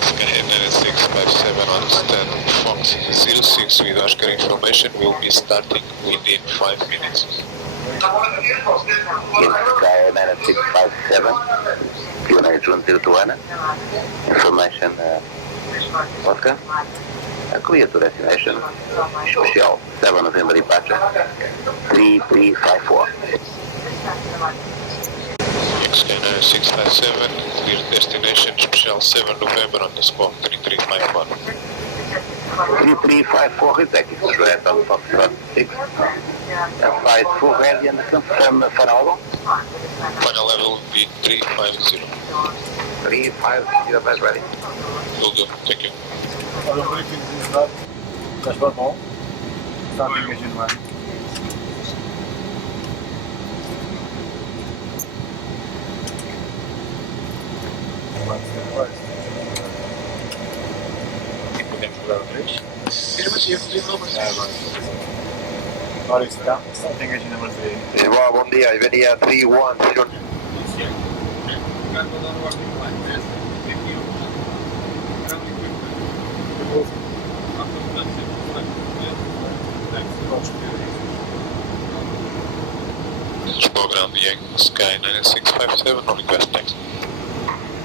657 on stand Fox 06 with Oscar information will be starting within 5 minutes. Sky 9657, QNH 102, information Oscar, clear to destination, special 7 November departure, 3354. Sky 9657, clear destination, special 7 November on the spot 3351. 3354 is active, threat on Fox 6. Flight full ready and confirm final. Final level will be 350. 350, that's ready. Will do, thank you. Olha o briefing de velocidade, estás para bom? Está a engaging no ar. Podemos jogar o 3? Agora isso está a engaging número 3. Lisboa, bom dia, Iberia 31, short. Lisboa ground Yankee Sky 9657 on request taxi.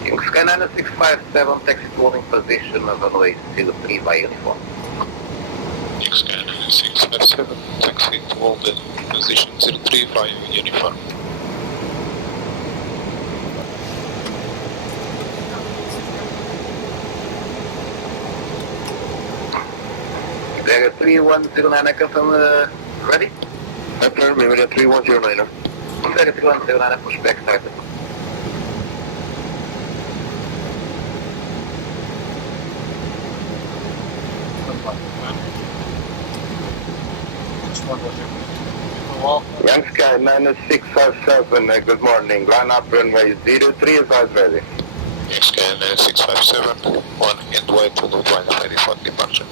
Sky 9657, taxi to holding position of runway 03 by uniform. Sky 9657, taxi to hold the position 03 via uniform. There 3109, I confirm ready? Confirm, Iberia 3109. There 3109, push back started. Young Sky 9657, good morning. Line up runway 03 is ready. Sky 9657, on and way to the line ready for departure.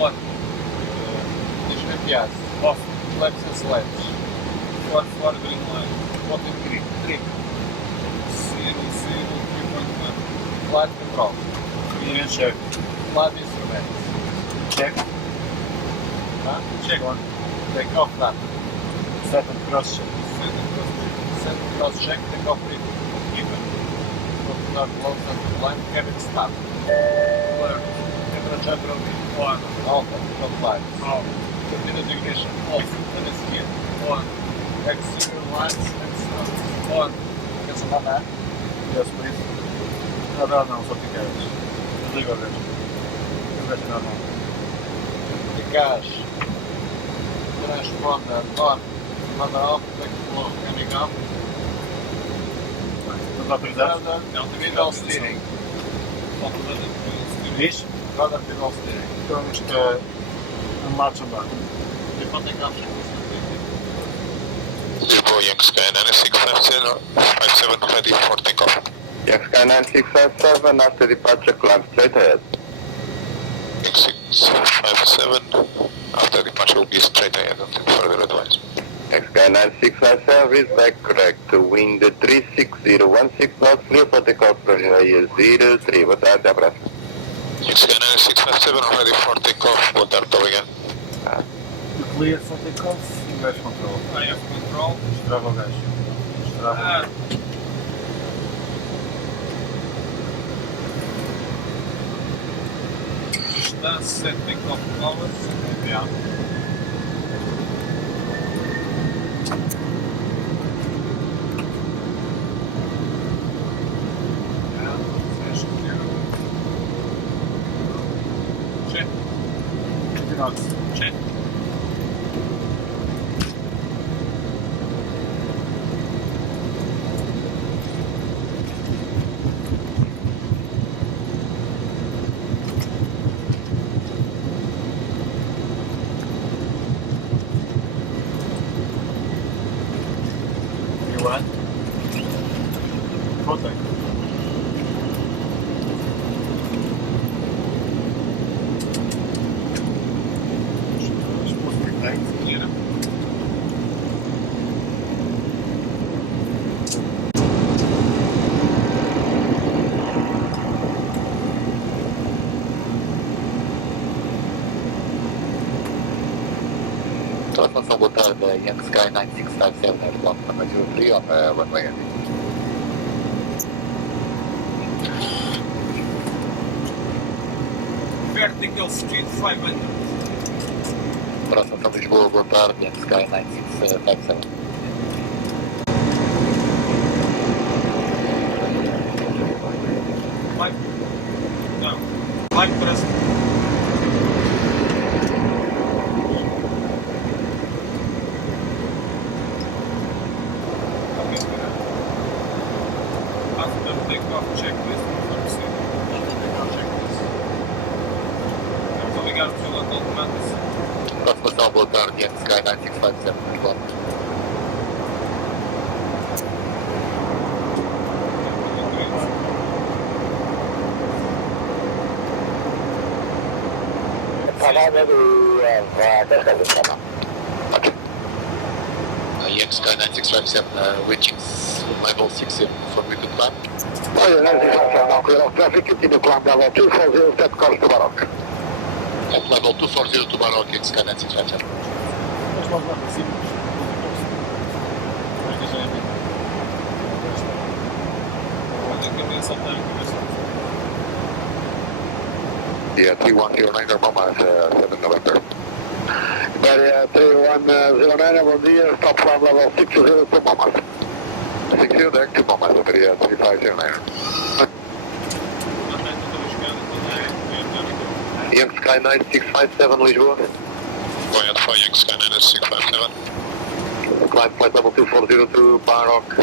On. Deixa-me enviar. Off. Flex and select. For green line. What in green? Green. 0, 3.1. Flight control. Unit check. Flight instruments. Check. Check on. Take off that. Set and cross check. Set and cross check. Take off it. Even. Not close to the line. Cabin start. Alert. Temperature dropping. On. Alpha. Top lights. Off. Continuous ignition. Off. Unescape. On. Exterior lights and start. On. Quer somar nada? Yes, please. Não, só ficares. Desliga o gajo. O gajo não. Gás. Transponder on. Mother off. Back flow. Coming up. Estamos autorizados? Não, middle steering. Diz? Roda middle steering. Então isto é uma marcha lá. E quanto é que acha que Lisboa Yankee Sky 9657, ready for takeoff. Yankee Sky 9657, after departure, climb straight ahead. Yankee 657, after departure will be straight ahead until further advice. Yankee Sky 9657 is back correct to wind 36016 knots, clear for takeoff runway 03. Boa tarde, abraço. Yankee Sky 9657, ready for takeoff. Boa tarde, obrigado. clear for takeoff e gajo control. F control. Destrava o gajo. Destrava. Está set takeoff colors. Yeah. Check. Check. What? Contact. Transmissão boa tarde, Young Sky 9657, Airport 03 on runway. Vertical speed 500. Transmissão Lisboa, boa tarde, Young Sky 9657. Like, no, like present. After takeoff checklist, after takeoff checklist. Muito obrigado pela automatis. Transmissão boa tarde, Young Sky 9657, Airport. Young Sky 9657, reaching level 6 for me to climb. Traffic, continue climb level 240, step course to Baroque. At level 240 to Baroque, Young Sky 9657. Yeah, 3109 Mama, 7 November. Barrier 3109, bom dia, stop climb level 60 to Mama. 60 deck to Mama, Barrier 3509. Young Sky 9657, Lisboa. Quiet for Young Sky 9657. Climb flight level 240 to Baroque.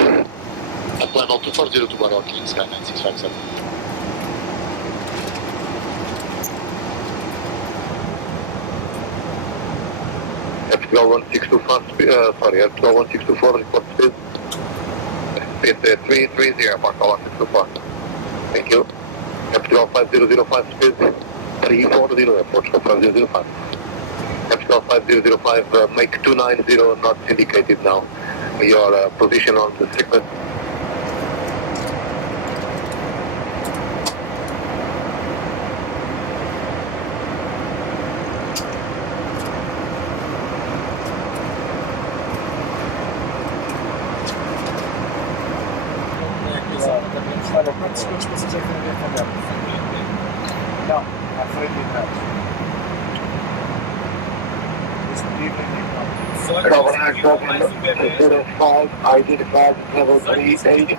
At level 240 to Baroque, Young Sky 9657. FTL 1624, FTL 1624, report speed. Speed 330, Park 1624. Thank you. FTL 5005, speed 340, airport 5005. FTL 5005, make 290, not indicated now. Your position on the sequence. Olha, quantos passageiros tem a ver com ela? Não, à frente e atrás. Identified level 38.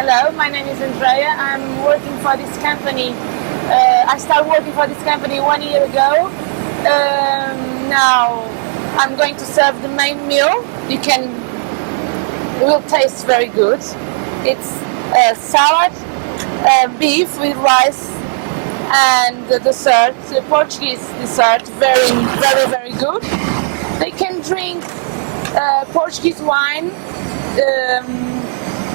Hello, my name is Andrea. I'm working for this company. I started working for this company 1 year ago. Now I'm going to serve the main meal. It will taste very good. It's a salad, beef with rice, and the dessert, the Portuguese dessert, very, very, very good. They can drink Portuguese wine,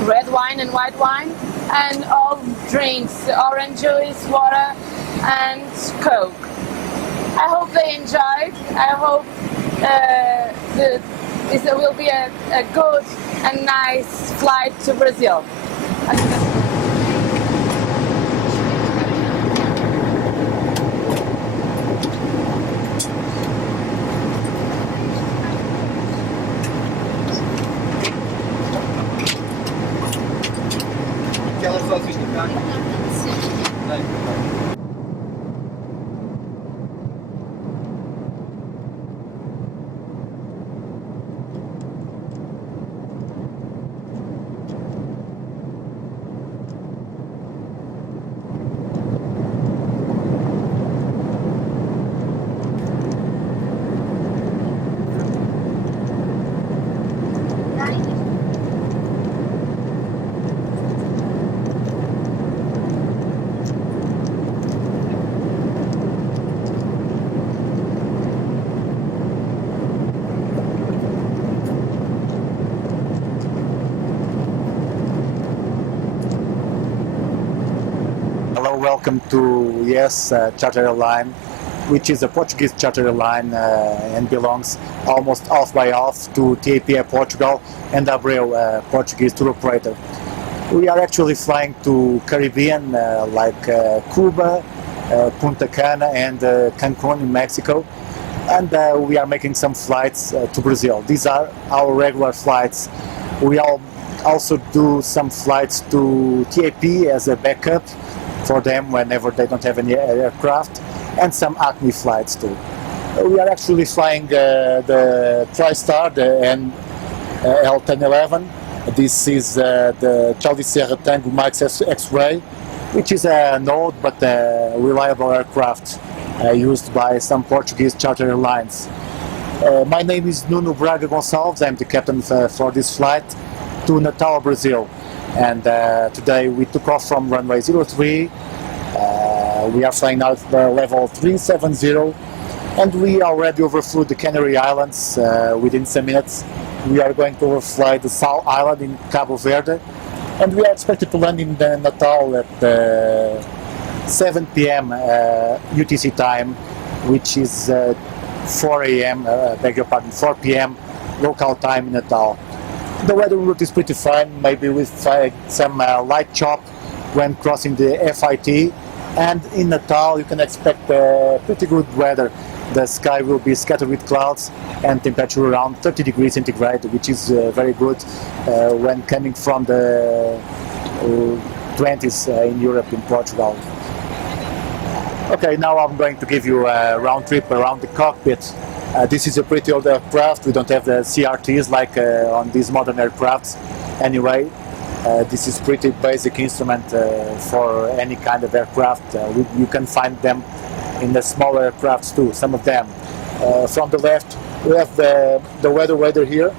red wine and white wine, and all drinks, orange juice, water, and Coke. I hope they enjoyed. I hope it will be a good and nice flight to Brazil. Aquela sozinha, tá? Hello, welcome to Charter Airline, which is a Portuguese charter airline and belongs almost half by half to TAP Portugal and Abreu, Portuguese tour operator. We are actually flying to Caribbean like Cuba, Punta Cana and Cancun in Mexico, and we are making some flights to Brazil. These are our regular flights. We also do some flights to TAP as a backup for them whenever they don't have any aircraft, and some Acme flights too. We are actually flying the Tristar, the L-1011. This is the Charlie Sierra Tango Max X-Ray, which is an old but reliable aircraft used by some Portuguese charter airlines. My name is Nuno Braga Gonçalves. I'm the captain for this flight to Natal, Brazil. And today we took off from runway 03. We are flying now at level 370, and we already overflew the Canary Islands within some minutes. We are going to overfly the Sal Island in Cabo Verde, and we are expected to land in Natal at 7 p.m. UTC time, which is 4 a.m. Beg your pardon, 4 p.m. local time in Natal. The weather route is pretty fine, maybe with some light chop when crossing the FIT, and in Natal you can expect pretty good weather. The sky will be scattered with clouds and temperature around 30 degrees centigrade, which is very good when coming from the 20s in Europe, in Portugal. Okay, now I'm going to give you a round trip around the cockpit. This is a pretty old aircraft. We don't have the CRTs like on these modern aircrafts. Anyway, this is pretty basic instrument for any kind of aircraft. You can find them in the smaller aircrafts too, some of them. From the left, we have the weather radar here.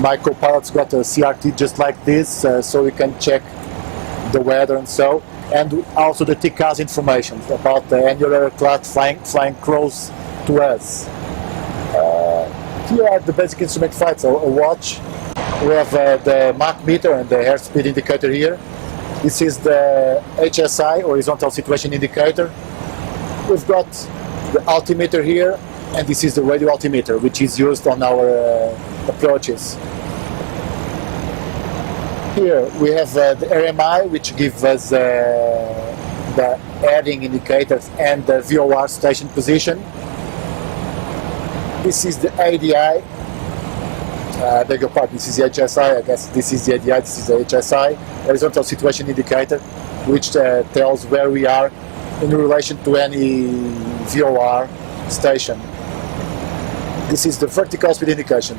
My co-pilot's got a CRT just like this, so we can check the weather and so. And also the TCAS information about any other aircraft flying close to us. Here are the basic instrument flights, a watch. We have the Mach meter and the airspeed indicator here. This is the HSI, horizontal situation indicator. We've got the altimeter here, and this is the radio altimeter, which is used on our approaches. Here we have the RMI, which gives us the heading indicators and the VOR station position. This is the ADI. Beg your pardon, this is the HSI. I guess this is the ADI, this is the HSI, horizontal situation indicator, which tells where we are in relation to any VOR station. This is the vertical speed indication.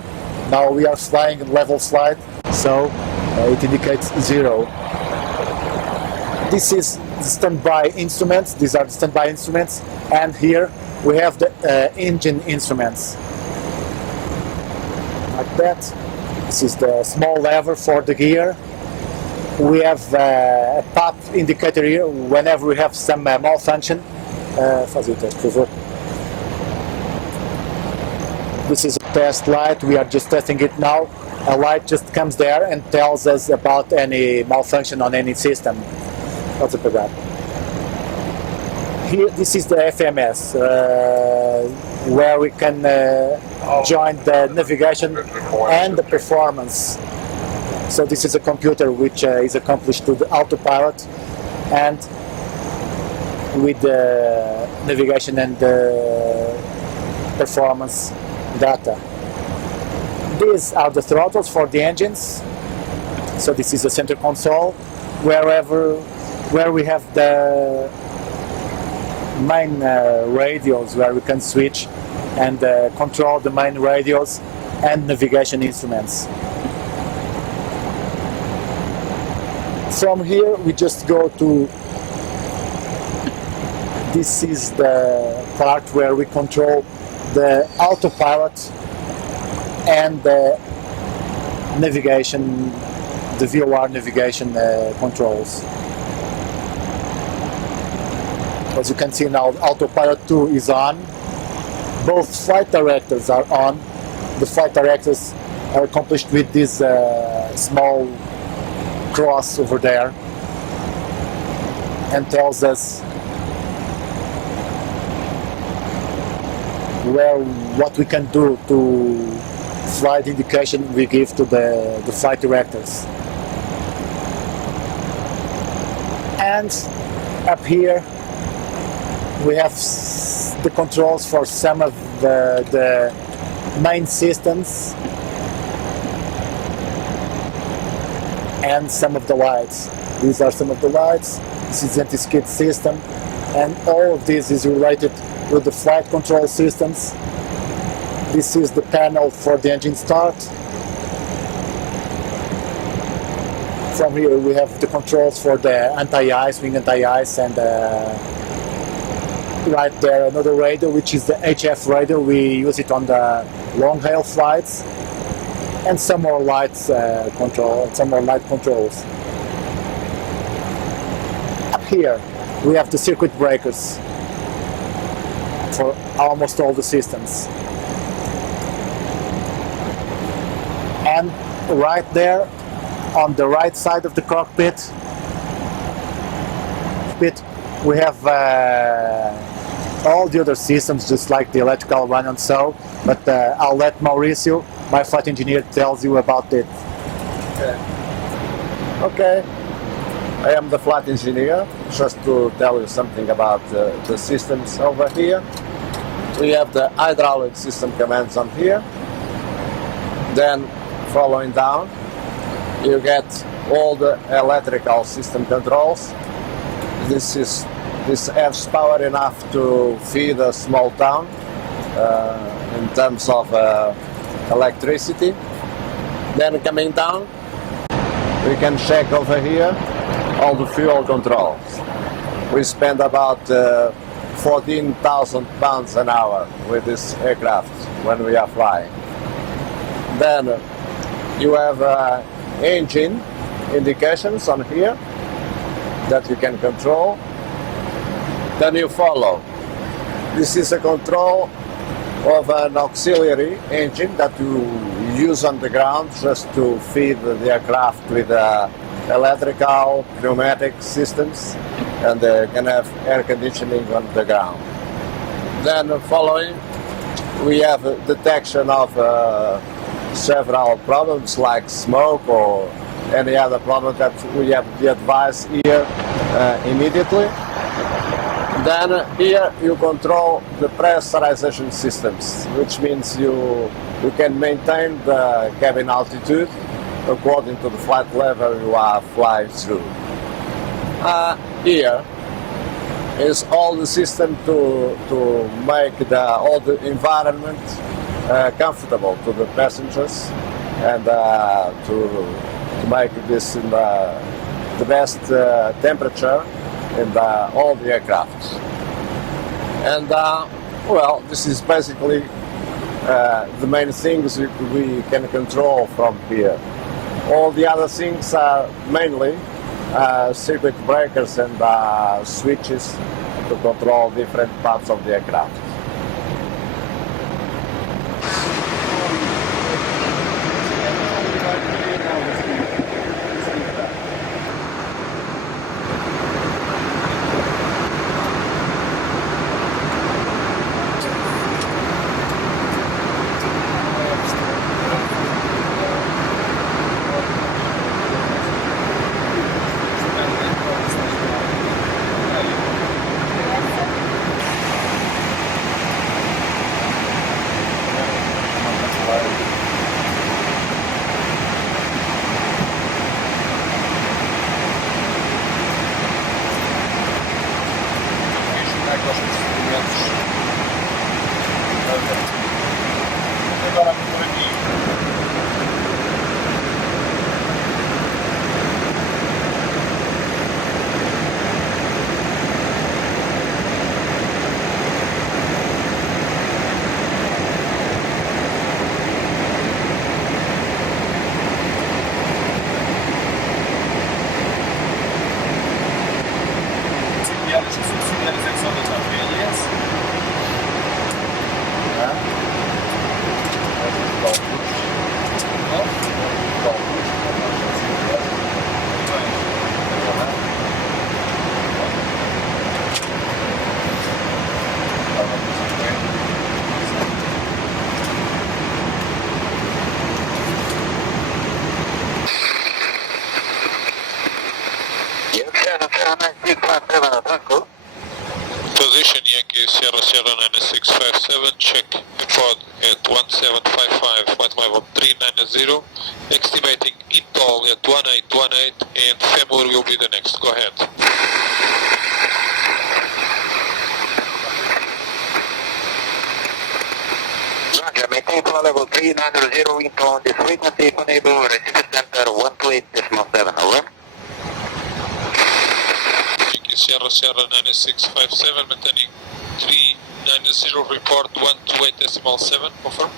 Now we are flying in level flight, so it indicates 0. This is standby instruments. These are the standby instruments, and here we have the engine instruments. Like that. This is the small lever for the gear. We have a path indicator here whenever we have some malfunction. Faz o teste, por favor. This is a test light. We are just testing it now. A light just comes there and tells us about any malfunction on any system. Pode apagar. Here, this is the FMS, where we can join the navigation and the performance. So this is a computer which is accomplished to the autopilot and with the navigation and the performance data. These are the throttles for the engines. So this is the center console, where we have the main radios where we can switch and control the main radios and navigation instruments. From here we just go to, this is the part where we control the autopilot and the navigation, the VOR navigation controls. As you can see now, autopilot 2 is on. Both flight directors are on. The flight directors are accomplished with this small cross over there and tells us what we can do to flight indication we give to the flight directors. And up here we have the controls for some of the main systems and some of the lights. These are some of the lights. This is the anti-skid system, and all of this is related with the flight control systems. This is the panel for the engine start. From here we have the controls for the anti-ice, wing anti-ice, and right there another radio, which is the HF radio. We use it on the long haul flights, and some more lights some more light controls. Up here we have the circuit breakers for almost all the systems. And right there on the right side of the cockpit we have all the other systems, just like the electrical one and so, but I'll let Mauricio, my flight engineer, tells you about it. Okay, I am the flight engineer. Just to tell you something about the systems over here. We have the hydraulic system commands on here. Then following down, you get all the electrical system controls. This has power enough to feed a small town in terms of electricity. Then coming down, we can check over here all the fuel controls. We spend about 14,000 pounds an hour with this aircraft when we are flying. Then you have engine indications on here that you can control. Then you follow. This is a control of an auxiliary engine that you use on the ground just to feed the aircraft with electrical, pneumatic systems, and can have air conditioning on the ground. Then following, we have detection of several problems like smoke or any other problem that we have the advice here immediately. Then here you control the pressurization systems, which means you can maintain the cabin altitude according to the flight level you are flying through. Here is all the system to make all the environment comfortable to the passengers and to make this in the best temperature in all the aircrafts. And well, this is basically the main things we can control from here. All the other things are mainly circuit breakers and switches to control different parts of the aircraft. Agora por aqui. Subsidiárias é que são da TLS. Position Yankee Sierra Sierra 9657, check report at 1755, flight level 390, estimating ITOL at 1818 and FEMUR will be the next, go ahead. Roger, maintain flight level 390, wind on this frequency, enable receiver center 128.7, over. Sierra Sierra 9657, maintaining 390, report 128.7, confirm.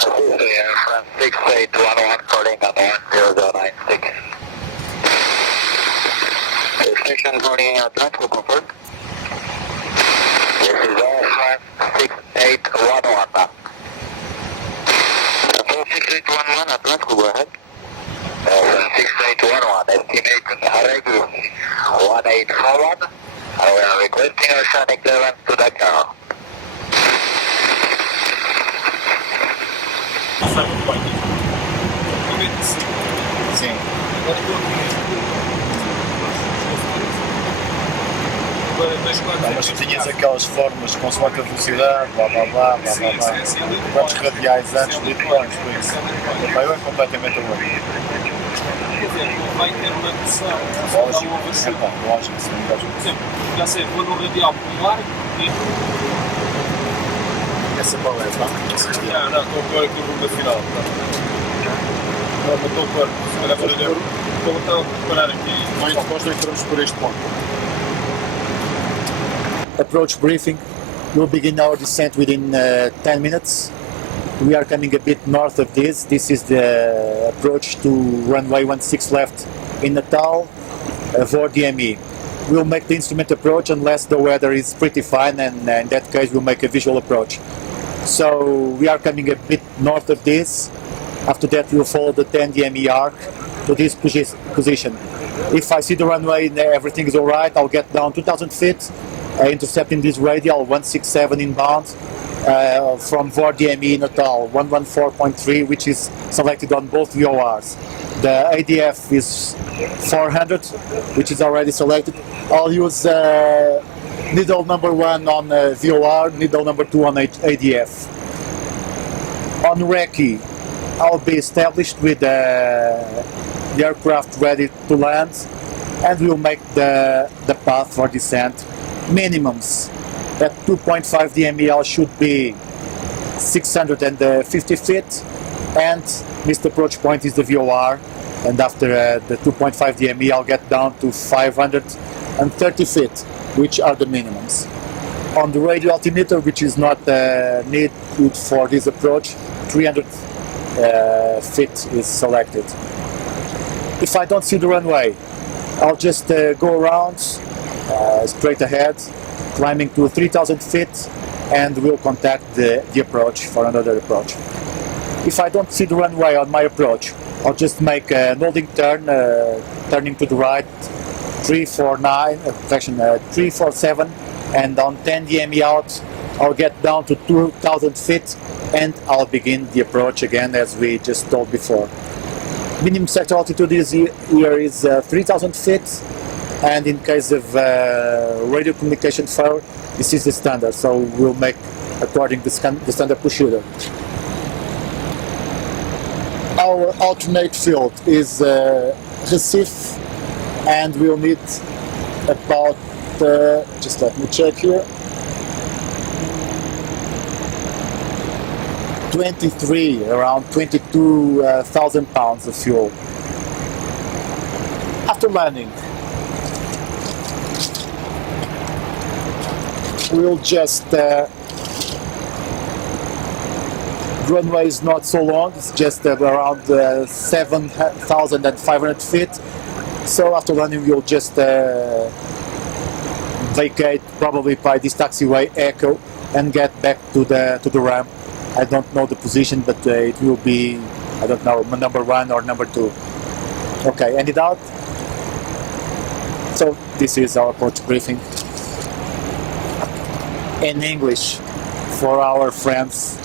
From 6811 calling on 1096. Station calling Atlantic, confirmed. This is all flight 6811. 6811 Atlantic, go ahead. 6811, estimate Haregu 18 forward. We are requesting oceanic clearance to Dakar. Sabe o point? Sim. Agora estou Não, mas tu tinhas aquelas formas consoante a velocidade, blá blá blá, blá blá blá. Quantos radiais antes de depois, por isso. O meu é completamente louco. Quer dizer, vai ter uma noção. Lógico, lógico, sim, lógico. Por exemplo, já sei, vou no radial por largo e... Essa qual é, tá? Essa radial. Não, estou a pôr aqui o rumo final. Não, estou a pôr. Se calhar vou olhar. Estou a preparar aqui. Nós não entramos por este ponto. Approach briefing. We'll begin our descent within 10 minutes. We are coming a bit north of this. This is the approach to runway 16 left in Natal, for DME. We'll make the instrument approach unless the weather is pretty fine, and in that case we'll make a visual approach. So we are coming a bit north of this. After that we'll follow the 10 DME arc to this position. If I see the runway and everything is alright, I'll get down 2,000 feet, intercepting this radial 167 inbound from VOR DME Natal 114.3, which is selected on both VORs. The ADF is 400, which is already selected. I'll use needle number 1 on VOR, needle number 2 on ADF. On recce, I'll be established with the aircraft ready to land. and we'll make the path for descent. Minimums at 2.5 DMEL should be 650 feet, and missed approach point is the VOR, and after the 2.5 DME I'll get down to 530 feet, which are the minimums. On the radio altimeter, which is not needed for this approach, 300 feet is selected. If I don't see the runway, I'll just go around straight ahead, climbing to 3,000 feet, and we'll contact the approach for another approach. If I don't see the runway on my approach, I'll just make an holding turn, turning to the right, 347, and on 10 DME out, I'll get down to 2,000 feet, and I'll begin the approach again as we just told before. Minimum sector altitude here is 3,000 feet, and in case of radio communication failure, this is the standard, so we'll make according to the standard procedure. Our alternate field is Recife, and we'll need about, just let me check here, around 22,000 pounds of fuel. After landing, we'll just runway is not so long, it's just around 7,500 feet, so after landing we'll just vacate probably by this taxiway Echo and get back to the ramp. I don't know the position, but it will be, I don't know, number 1 or number 2. Okay, end it out. So this is our approach briefing in English for our friends.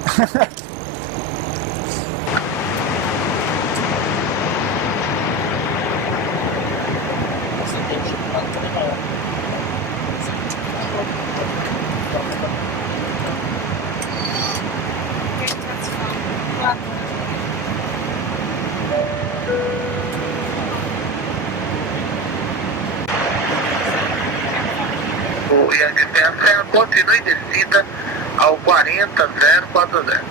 Continue descida ao 40040.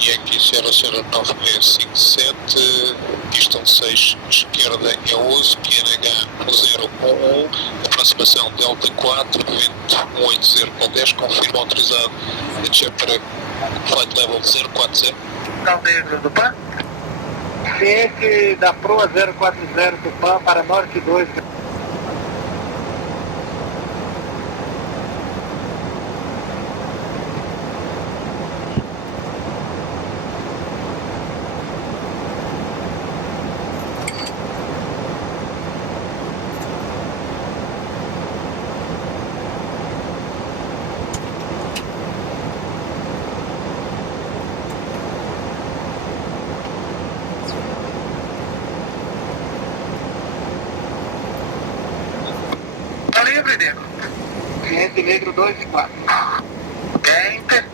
Yankee Sierra Sierra 9657, pista 6, esquerda em uso, QNH 011, aproximação Delta 4, vento 18010, confirma autorizado a Chapter Flight Level 040. Canal Negro do PAN. Ciente da proa 040 do PAN para Norte 2. Livre, negro. Cliente negro 2 e 4. Quente.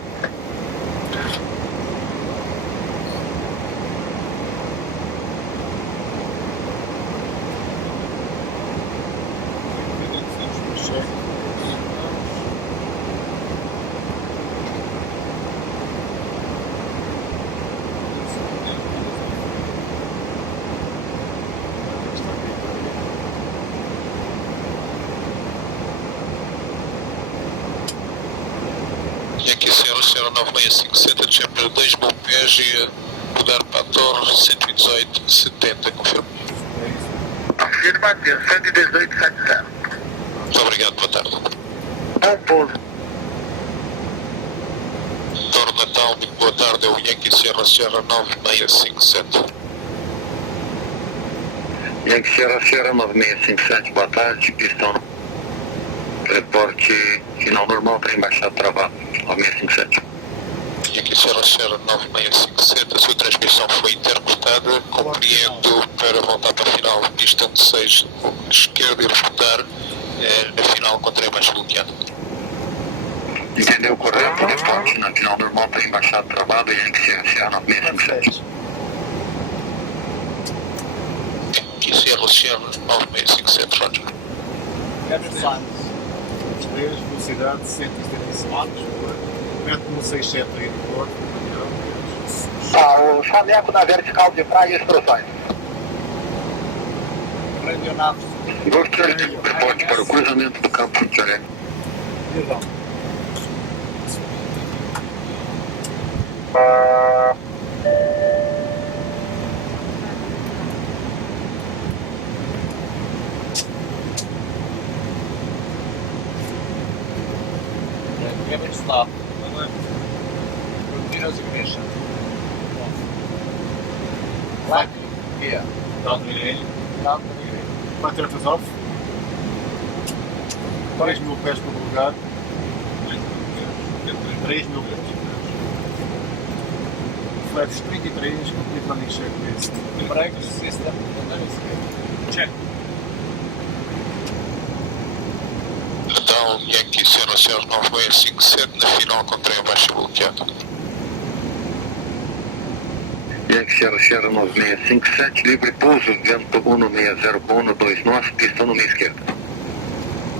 Yankee Sierra Sierra 9657, Chapter 2, bom pés e mudar para a torre 11870, confirmo. Afirmativo, 11870. Muito obrigado, boa tarde. Bom pouso. Torre Natal, muito boa tarde, é o Yankee Sierra Sierra 9657. Yankee Sierra Sierra 9657, boa tarde, pistão. Reporte final normal para embaixada travado, 9657. Yankee Sierra Sierra 9657, a sua transmissão foi interpretada, compreendo para voltar para a final, pista 6 esquerda e reportar, na final encontrei mais bloqueado. Entendeu correto, reporte na final normal para embaixada travado, Yankee Sierra Sierra 9657. Sierra Sierra 9657, Roger. Captain Sainz. 3, velocidade 175 km. Mete no 67 aí no Porto. Tá, o chaveco na vertical de praia e instruções. Radionaves. Gostaria reporte para o cruzamento do campo de Joré. Perdão. Give it stop. Continuous ignition. Black. Yeah. Dá de direito. Down to the Batteries off. 3 mil pés por lugar. 3 mil pés. Flaps 33, complete running checklist. Brakes, system, check. Natal, Yankee Sierra Sierra 9657, na final com trem abaixo bloqueado. Yankee Sierra Sierra 9657, livre pouso, vento 160 com 129, pista no meio esquerda.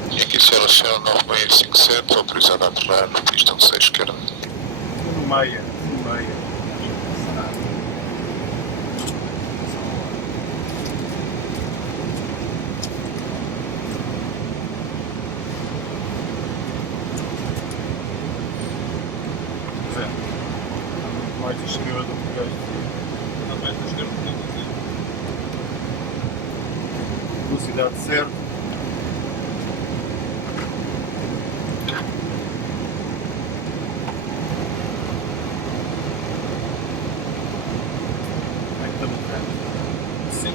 Yankee Sierra Sierra 9657, autorizado a aterrar na pista no 6 esquerda. No meia, no meia. Mais a esquerda do gajo. Velocidade certa. Sim.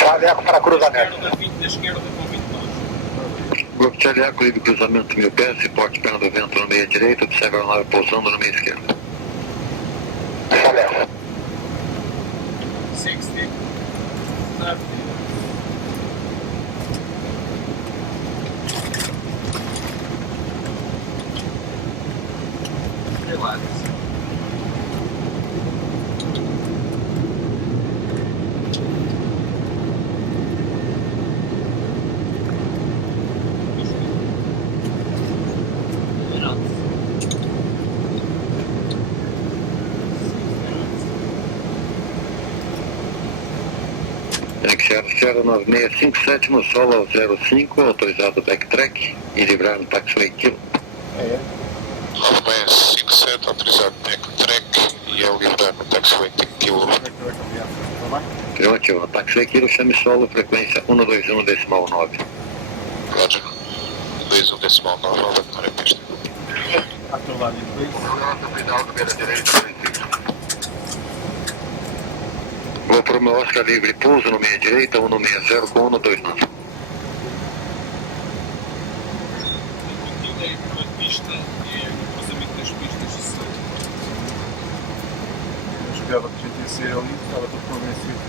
Chaveco para cruzamento. Da 20 da esquerda com 20 nós. Grupo Chaveco, livre cruzamento 1000 pés, reporte perna do vento no meio direito, observa a nave pousando no meio esquerdo. Chaveco. 60. 30. Relax. Sierra 9657 no solo ao 05, autorizado backtrack e livrar no taxiway Kilo. É. 9657, autorizado backtrack e ao livrar no taxiway Kilo. Ótimo, taxiway Kilo, chame solo, frequência 121,9. Roger. 21,9, roda de maré pista. After landing, please. Vou para uma Oscar livre, pouso no meia direita, 160 com 129. Aquilo é a pista e é o cruzamento das pistas. Eu jogava que a gente ia sair ali, estava todo convencido.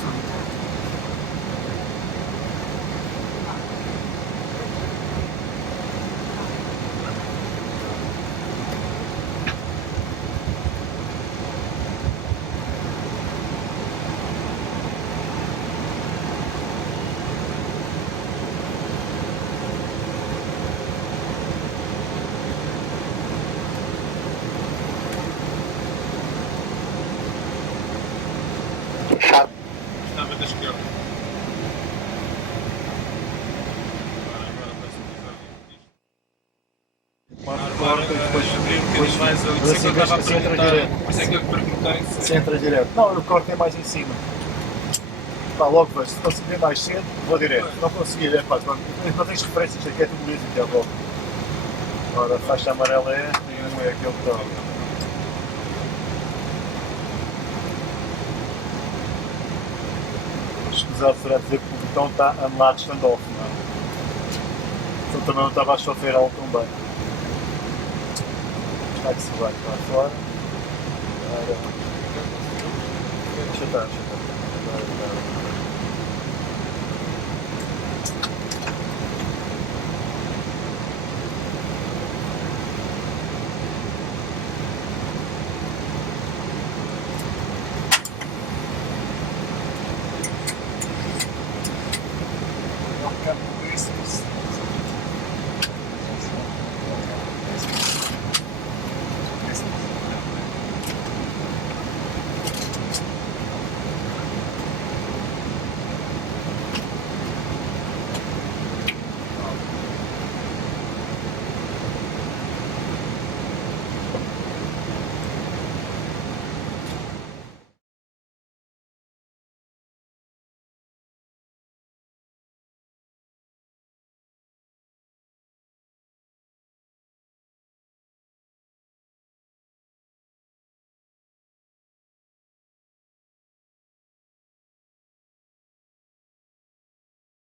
Estava da esquerda. Agora depois mais ali. Por isso é que eu estava a perguntar. Por isso é que eu perguntei se. Centra direto. Não, o corte é mais em cima. Pá, logo vejo. Se conseguir mais cedo, vou direto. Se não conseguir, é pá, não tens referências aqui, é tudo mesmo que é logo. Ora, a faixa amarela é esta e um é aquele que está. Escusado será dizer que o botão está unlatched standoff, não é? Então também não estava a chofeirá-lo tão bem. Está que se vai para fora. Ora. Deixa estar.